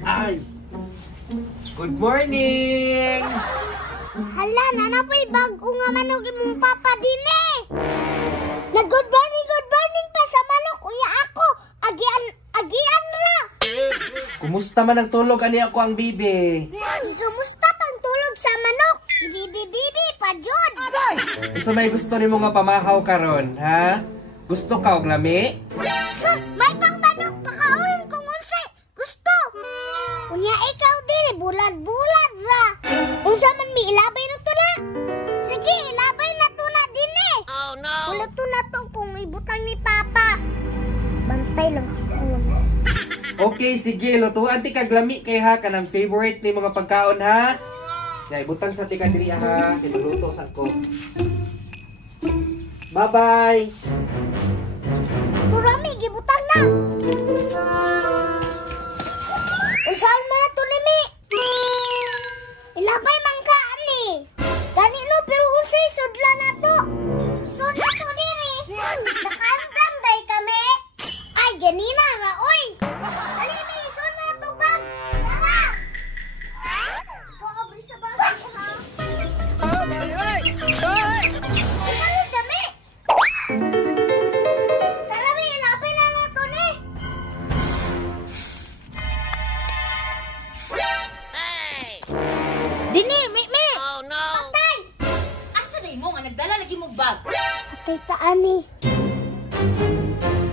Ay! Good morning! Hala, nanapoy bago nga manok imong papa din eh. Good morning pa sa manok. Uya ako, agian ra. Kumusta man ang tulog ani ako ang bibi? Kumusta pang tulog sa manok? Bibi pa jud. Unsa may gusto nimo nga pamahaw karon, ha? Gusto ka og lami? Sus, may pang manok pakaulan kung unsay gusto. Unya ikaw din bulad-bulad ra. Unsa man mi ilabay na to na? Sige, ilabay na to na din eh. Oh no. Bulad to na to kung ibutang ni papa. Bantay lang ako. Okay, sige, lutuan ti kag lami kay ha kanang favorite ni mga pagkaon ha. Ya, ibutang sa tika diri ha, tinuluto sa ko. Bye-bye. Turami gibutang na. Unsaon man to nimi? Ilabay man ka ani. Kanino pero unsay sudlan na to? Sudla to diri. Nakaandam day kami. Ay ganina ra oy. Dali mi sud na to bag. Tara. Ko abri sa bag ha. Ay, dami. Tara mi ilabay na na to ni. Dini, mi! Oh no. Patay. Asa day mo nga nagdala lagi mo bag? Patay ta ani.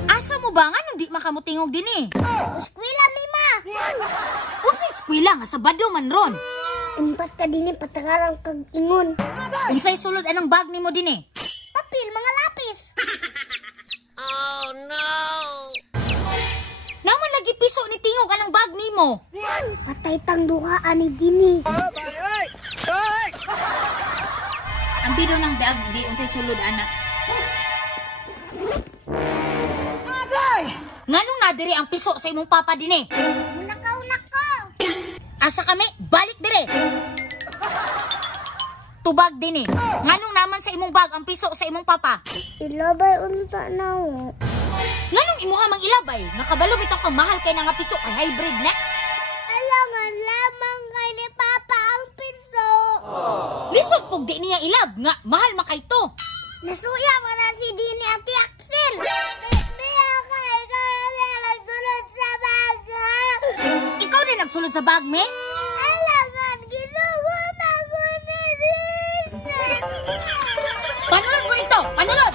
Asa mo ba nga nung di makamutingog dini? Eskwela mi ma. Unsay eskwela nga sabado man ron? Impas ka din patakarang kag ingon. Unsay sulod anang bag nimo dini? Papel, mga lapis. Naman lagi piso ni tingog anang bag nimo. Patay tang duha ani dini. Ang biro ng bag di unsay sulod anak. Nganong nadiri ang piso sa imong papa dini? Mulakaw na ko. Asa kami? Balik dire. Tubag dini. Nganong naman sa imong bag ang piso sa imong papa? Ilabay unta na o. Nganong imuha mang ilabay? Nakabalo bitaw ka mahal kay nga piso ay hybrid na. Alangan lamang kay ni papa ang piso. Lisod pug di niya ilab nga mahal makay to. Nasuya mo na si Dini at si Axel. Niya kay nagsulod sa bag ha. Ikaw din nagsulod sa bag me? Alangan ginugot ako ni Dini. Panulod mo nito! Panulod!